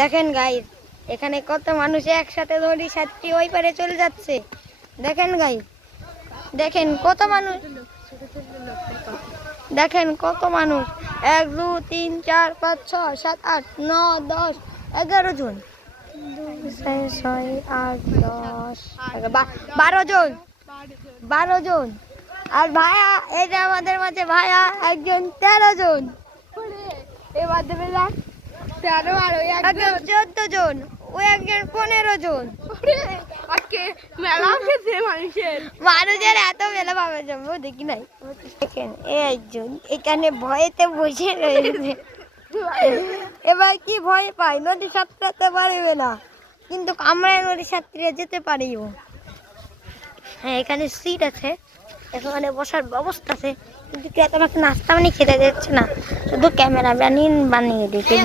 দেখেন গাইস, এখানে কত মানুষ একসাথে নদী সাথী ওই পারে চলে যাচ্ছে। দেখেন গাইস, দেখেন কত মানুষ, দেখেন কত মানুষ, 1 2 3 4 5 6 7 8 9 10 11 জন, 2 4 6 8 10 12 জন, 12 জন। আর ভাইয়া, এই যে আমাদের মাঝে ভাইয়া একজন 13 জন, এবার দেবে 13 আর ওই একজন 14 জন, ওই একজন 15 জন। আজকে মেলা খেতে মানুষের এত মেলা পাবে যাবো দেখি নাই। দেখেন এই একজন এখানে ভয়েতে বসে রয়েছে। এবার কি ভয় পাই, নদী সাঁতরাতে পারবে না, কিন্তু আমরা নদী সাঁতরে যেতে পারিও। হ্যাঁ, এখানে সিট আছে, এখানে বসার ব্যবস্থা আছে, কিন্তু কেউ তোমাকে নাস্তা বানিয়ে খেতে দিচ্ছে না, শুধু ক্যামেরা বানিয়ে দিচ্ছে।